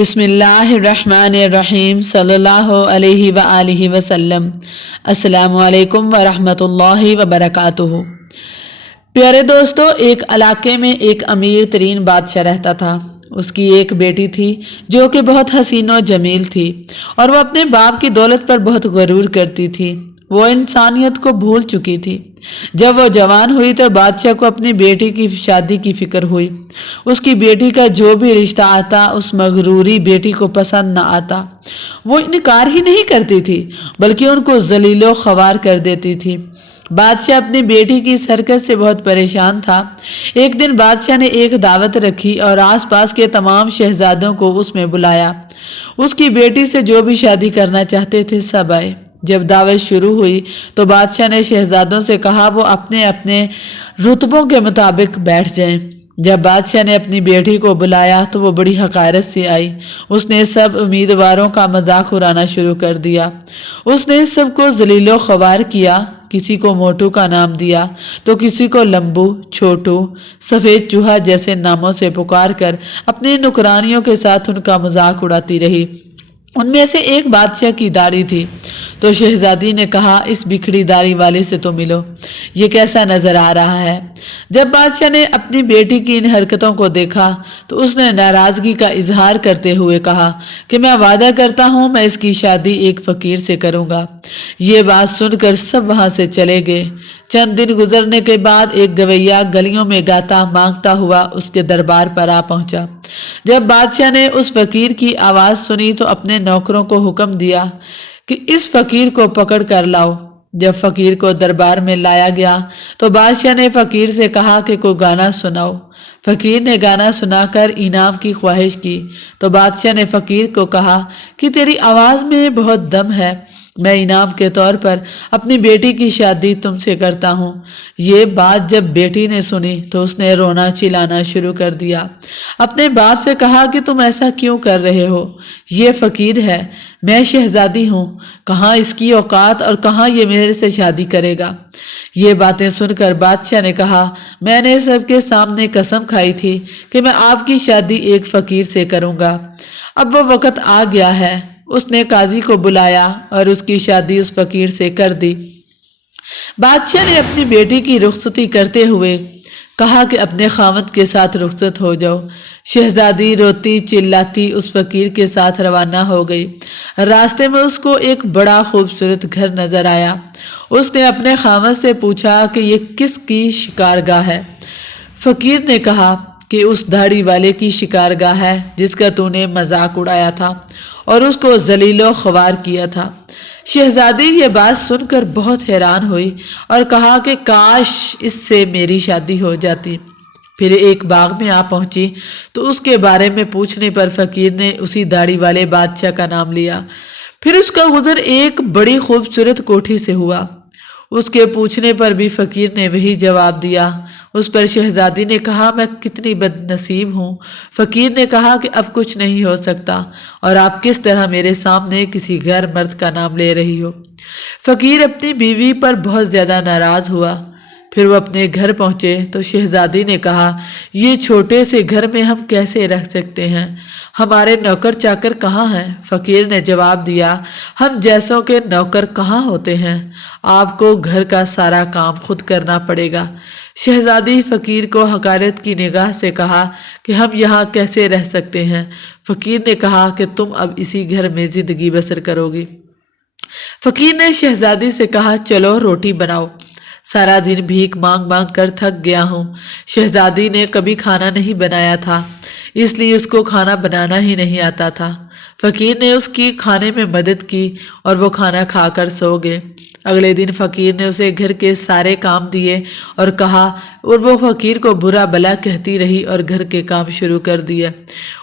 بسم اللہ الرحمن الرحیم صلی اللہ علیہ وآلہ وسلم۔ السلام علیکم ورحمۃ اللہ وبرکاتہ۔ پیارے دوستو، ایک علاقے میں ایک امیر ترین بادشاہ رہتا تھا۔ اس کی ایک بیٹی تھی جو کہ بہت حسین و جمیل تھی اور وہ اپنے باپ کی دولت پر بہت غرور کرتی تھی۔ وہ انسانیت کو بھول چکی تھی۔ جب وہ جوان ہوئی تو بادشاہ کو اپنی بیٹی کی شادی کی فکر ہوئی۔ اس کی بیٹی کا جو بھی رشتہ آتا اس مغروری بیٹی کو پسند نہ آتا۔ وہ انکار ہی نہیں کرتی تھی بلکہ ان کو ذلیل و خوار کر دیتی تھی۔ بادشاہ اپنی بیٹی کی اس حرکت سے بہت پریشان تھا۔ ایک دن بادشاہ نے ایک دعوت رکھی اور آس پاس کے تمام شہزادوں کو اس میں بلایا۔ اس کی بیٹی سے جو بھی شادی کرنا چاہتے تھے سب آئے۔ جب دعوت شروع ہوئی تو بادشاہ نے شہزادوں سے کہا وہ اپنے اپنے رتبوں کے مطابق بیٹھ جائیں۔ جب بادشاہ نے اپنی بیٹی کو بلایا تو وہ بڑی حقارت سے آئی۔ اس نے سب امیدواروں کا مذاق اڑانا شروع کر دیا۔ اس نے سب کو ذلیل و خوار کیا۔ کسی کو موٹو کا نام دیا تو کسی کو لمبو، چھوٹو، سفید چوہا جیسے ناموں سے پکار کر اپنے نوکرانیوں کے ساتھ ان کا مذاق اڑاتی رہی۔ ان میں سے ایک بادشاہ کی داڑھی تھی تو شہزادی نے کہا اس بکھڑی داڑھی والے سے تو ملو، یہ کیسا نظر آ رہا ہے۔ جب بادشاہ نے اپنی بیٹی کی ان حرکتوں کو دیکھا تو اس نے ناراضگی کا اظہار کرتے ہوئے کہا کہ میں وعدہ کرتا ہوں میں اس کی شادی ایک فقیر سے کروں گا۔ یہ بات سن کر سب وہاں سے چلے گئے۔ چند دن گزرنے کے بعد ایک گویا گلیوں میں گاتا مانگتا ہوا اس کے دربار پر آ پہنچا۔ جب بادشاہ نے اس فقیر کی آواز سنی تو اپنے نوکروں کو حکم دیا کہ اس فقیر کو پکڑ کر لاؤ۔ جب فقیر کو دربار میں لایا گیا تو بادشاہ نے فقیر سے کہا کہ کوئی گانا سناؤ۔ فقیر نے گانا سنا کر انعام کی خواہش کی تو بادشاہ نے فقیر کو کہا کہ تیری آواز میں بہت دم ہے، میں انعام کے طور پر اپنی بیٹی کی شادی تم سے کرتا ہوں۔ یہ بات جب بیٹی نے سنی تو اس نے رونا چلانا شروع کر دیا۔ اپنے باپ سے کہا کہ تم ایسا کیوں کر رہے ہو؟ یہ فقیر ہے، میں شہزادی ہوں، کہاں اس کی اوقات اور کہاں یہ میرے سے شادی کرے گا۔ یہ باتیں سن کر بادشاہ نے کہا میں نے سب کے سامنے قسم کھائی تھی کہ میں آپ کی شادی ایک فقیر سے کروں گا۔ اب وہ وقت آ گیا ہے۔ اس نے قاضی کو بلایا اور اس کی شادی اس فقیر سے کر دی۔ بادشاہ نے اپنی بیٹی کی رخصتی کرتے ہوئے کہا کہ اپنے خاوند کے ساتھ رخصت ہو جاؤ۔ شہزادی روتی چلاتی اس فقیر کے ساتھ روانہ ہو گئی۔ راستے میں اس کو ایک بڑا خوبصورت گھر نظر آیا۔ اس نے اپنے خاوند سے پوچھا کہ یہ کس کی شکارگاہ ہے؟ فقیر نے کہا کہ اس داڑھی والے کی شکارگاہ ہے جس کا تو نے مذاق اڑایا تھا اور اس کو ذلیل و خوار کیا تھا۔ شہزادی یہ بات سن کر بہت حیران ہوئی اور کہا کہ کاش اس سے میری شادی ہو جاتی۔ پھر ایک باغ میں آ پہنچی تو اس کے بارے میں پوچھنے پر فقیر نے اسی داڑھی والے بادشاہ کا نام لیا۔ پھر اس کا گزر ایک بڑی خوبصورت کوٹھی سے ہوا۔ اس کے پوچھنے پر بھی فقیر نے وہی جواب دیا۔ اس پر شہزادی نے کہا میں کتنی بد نصیب ہوں۔ فقیر نے کہا کہ اب کچھ نہیں ہو سکتا اور آپ کس طرح میرے سامنے کسی غیر مرد کا نام لے رہی ہو۔ فقیر اپنی بیوی پر بہت زیادہ ناراض ہوا۔ پھر وہ اپنے گھر پہنچے تو شہزادی نے کہا یہ چھوٹے سے گھر میں ہم کیسے رہ سکتے ہیں؟ ہمارے نوکر چاکر کہاں ہیں؟ فقیر نے جواب دیا ہم جیسوں کے نوکر کہاں ہوتے ہیں، آپ کو گھر کا سارا کام خود کرنا پڑے گا۔ شہزادی فقیر کو حقارت کی نگاہ سے کہا کہ ہم یہاں کیسے رہ سکتے ہیں؟ فقیر نے کہا کہ تم اب اسی گھر میں زندگی بسر کرو گی۔ فقیر نے شہزادی سے کہا چلو روٹی بناؤ، سارا دن بھیک مانگ مانگ کر تھک گیا ہوں۔ شہزادی نے کبھی کھانا نہیں بنایا تھا اس لیے اس کو کھانا بنانا ہی نہیں آتا تھا۔ فقیر نے اس کی کھانے میں مدد کی اور وہ کھانا کھا کر سو گئے۔ اگلے دن فقیر نے اسے گھر کے سارے کام دیے اور کہا اور وہ فقیر کو برا بلا کہتی رہی اور گھر کے کام شروع کر دیے۔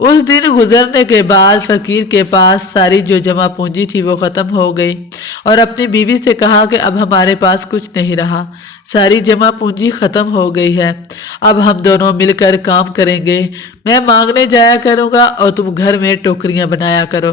اس دن گزرنے کے بعد فقیر کے پاس ساری جو جمع پونجی تھی وہ ختم ہو گئی اور اپنی بیوی سے کہا کہ اب ہمارے پاس کچھ نہیں رہا، ساری جمع پونجی ختم ہو گئی ہے، اب ہم دونوں مل کر کام کریں گے، میں مانگنے جایا کروں گا اور تم گھر میں ٹوکریاں بنایا کرو۔